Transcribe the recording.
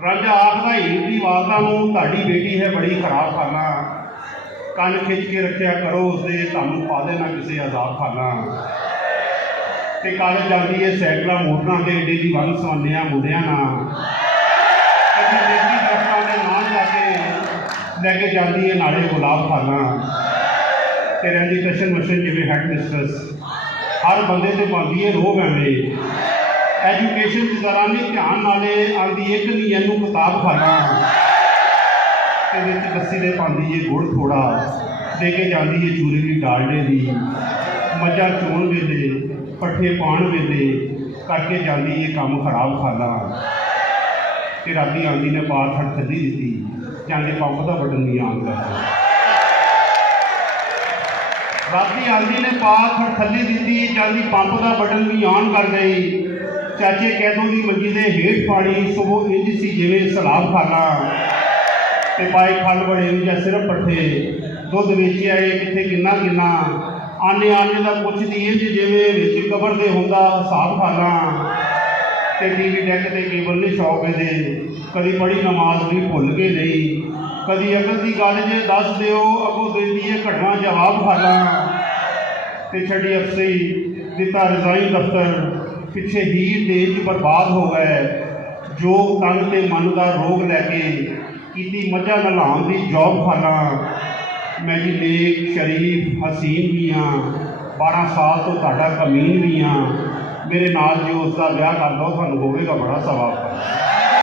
ਰਾਂਝਾ ਆਖਦਾ ਹੀਰ ਦੀ ਵਾਲਦਾ ਨੂੰ ਤੁਹਾਡੀ ਬੇਟੀ ਹੈ ਬੜੀ ਖਰਾਬ ਖਾਨਾ, ਕੰਨ ਖਿੱਚ ਕੇ ਰੱਖਿਆ ਕਰੋ ਉਸਦੇ, ਤੁਹਾਨੂੰ ਪਾ ਦੇਣਾ ਕਿਸੇ ਆਜ਼ਾਦ ਖਾਨਾ। ਤੇ ਕਾਲਜ ਜਾਂਦੀ ਹੈ ਸਾਈਕਲਾਂ ਮੋਟਰਾਂ ਦੇ ਏਡੇ ਦੀ ਵੰਨ ਸਵੰਨਿਆਂ ਮੁੰਡਿਆਂ ਨਾਲ, ਕਦੀ ਦੇਸੀ ਦਰਖਤਾਂ ਦੇ ਨਾਲ ਜਾ ਕੇ ਲੈ ਕੇ ਜਾਂਦੀ ਹੈ ਨਾਲੇ ਗੁਲਾਬ ਖਾਨਾ। ਤੇ ਰਹਿੰਦੀ ਟਸ਼ਨ ਮਸ਼ਨ ਜਿਵੇਂ ਹੈਡ ਮਿਸਟਰਸ, ਹਰ ਬੰਦੇ ਤੇ ਪਾਉਂਦੀ ਹੈ ਰੋਬ ਐਵੇਂ। एजुकेशन की तरह नहीं ध्यान नाले आती एक नहीं इनू किताब खाना, लस्सी दे पाती है गुड़ थोड़ा दे के जाती है चूरी की डालडे की, मझा चोण वेले पट्ठे पाण वेले करके जाती है काम खराब खाना। तो राती आंदी ने पार फट थली दी जाते पंप का बटन नहीं आन करता, राती आंदी ने पार फट थली दी जाती पंप का बटन भी ऑन कर गई। चाचे कैदों की मंजी के हेठ पानी सुबह इंज सी जिवें सलाब खाना, ते पाए खल बड़े या सिर्फ पट्ठे दुध वेचिया है कितने किन्ना किन्ना, आने आने का पुछदी इंज जिवें विच कबर दे हुंदा हिसाब खाना। ते टीवी डैक ते केबल नहीं शौक दे, कदी पढ़ी नमाज भी भुल के नहीं, कदी अकल की गल जे दस दिओ अगों देती है घटना जवाब खाना। ते छड़ी अफसरी दिता रिजाइन दफ्तर, पिछे हीर देश बर्बाद हो गए, जो तन ते मन का रोग लैके की मझा नलाउण की जॉब खाना। मैं जी नेक शरीफ हसीन भी हाँ, 12 साल तो तुहाडा कमीन भी हाँ, मेरे नाल जो उसका ब्याह कर दो थानू होवेगा बड़ा सवाब।